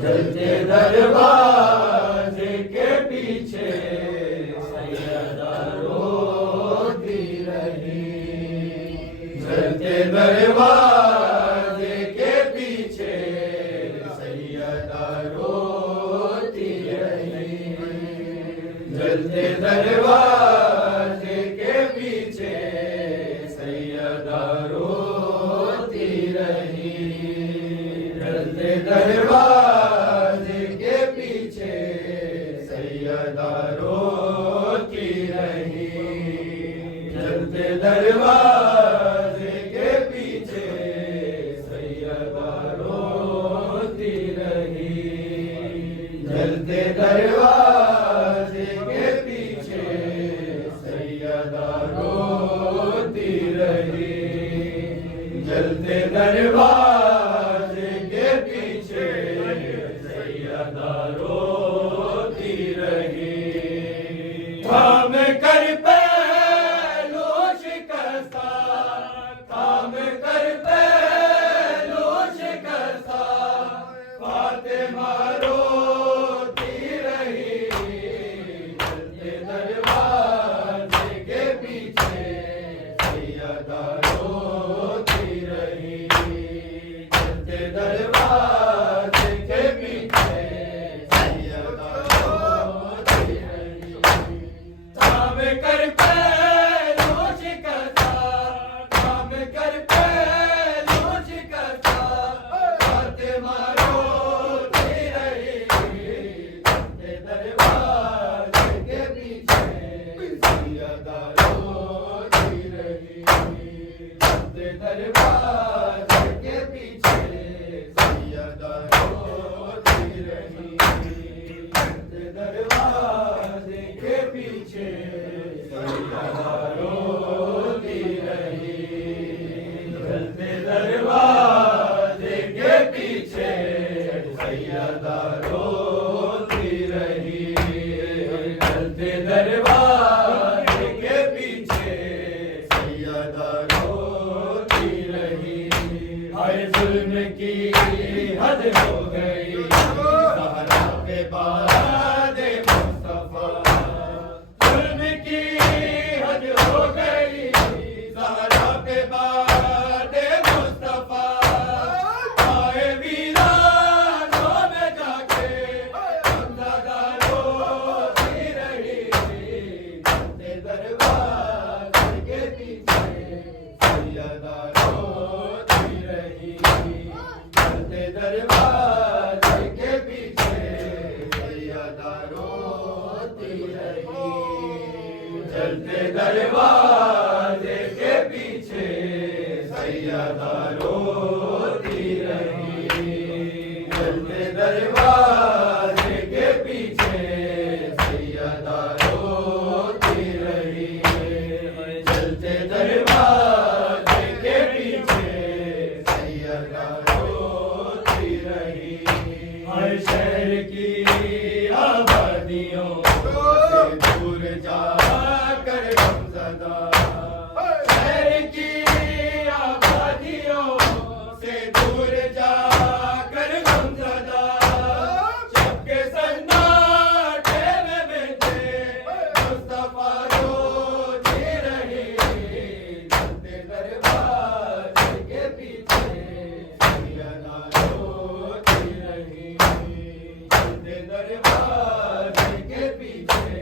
जलते दरवाजे के पीछे सैयदा रोती रही। जलते दरवाजे के पीछे सैयदा रोती रही। जलते दरवाजे के पीछे सैयदा रोती रही। जलते दरवाजे के पीछे सैयदा रोती रही। जलते दरवाजे के पीछे सैयदा रोती रही। जलते दरवाजे के पीछे सैयदा रोती रही। जलते दरवाजे के पीछे सैयदा रोती रही। थाम कर पहलू शिकस्ता, थाम कर पहलू शिकस्ता, फातिमा रोती रही। जलते दरवाजे के पीछे सैयदा रोती रही। जलते दरवाजे के पीछे सैयदा रोती रही। थाम कर पहलू शिकस्ता, थाम कर पहलू शिकस्ता, फातिमा रोती रही। जलते दरवाजे के पीछे सैयदा रोती रही। जलते दरवाजे के पीछे सैयदा रोती रही। जलते दरवाजे के पीछे सैयदा रोती रही। जलते दरवाजे के पीछे सैयदा रोती रही। जलते दरवाजे के पीछे सैयदा रोती रही। हाय जुल्म की हद हो गई ज़हरा पे बाद मुस्तफा। जुल्म की हद हो गई ज़हरा पे बाद मुस्तफा। आए वीरानों में जाके हमज़दा रोती रही। जलते दरवाजे के पीछे सैयदा रोती रही। जलते दरवाजे के पीछे सैयदा रोती रही। जलते दरवाजे के पीछे सैयदा रोती रही। जलते दरवाजे के पीछे सैयदा रोती रही। जलते दरवाजे के पीछे सैयदा रोती रही। हर शहर की आबादियों से दूर जाकर हमज़दा। शहर की आबादियों से दूर जाकर हमज़दा। सबके सन्नाटे में बैठे मुस्तफा रोती रही। जलते दरवाजे के पीछे सैयदा रोती रही। जलते दरवाजे के पीछे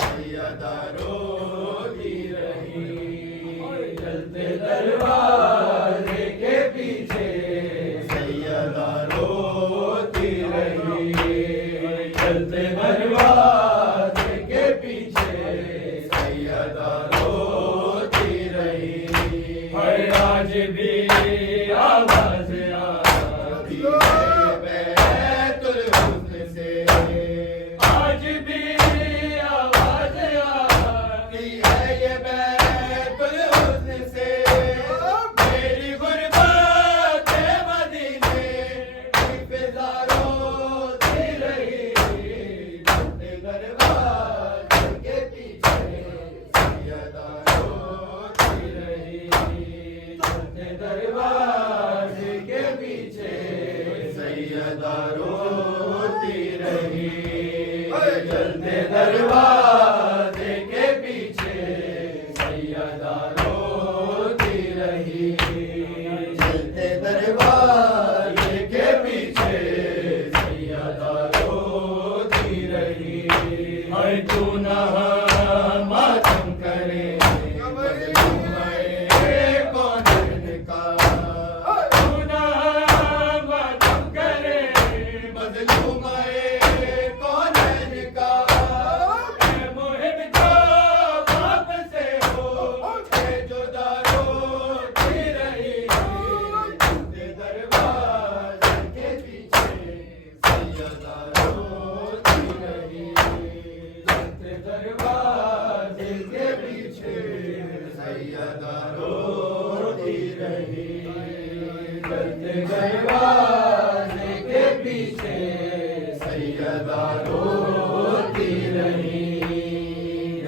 सैयदा रोती रही। सैयदा रोती रही, जलते दरवाजे के पीछे सैयदा रोती रही, जलते दरवाजे के पीछे सैयदा रोती रही। हाय तू ना मातम करे दरवाजे के पीछे सैयदा रोती रही,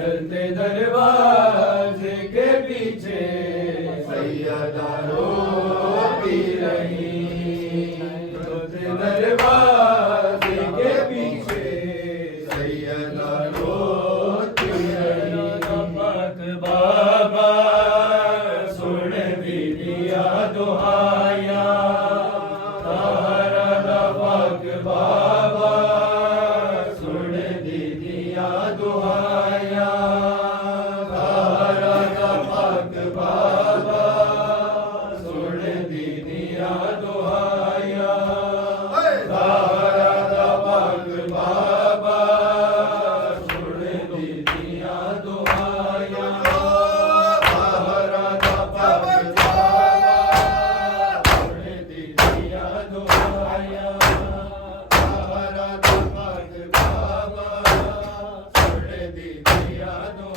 जलते दरवाजे के पीछे सैयदा रोती रही, जलते दरवाजे के पीछे सैयदा रोती रही। नमक बाबा सुन भी दिया दुहाया, बाबा सुन दीदिया दुहाया, तारा का पाक बाबा सुन दीदिया दुहाया, तारा का पाक बाबा सुन दीदिया दुहाया, तारा का पाक बाबा सुन दीदिया दुहाया,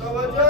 तवज्जो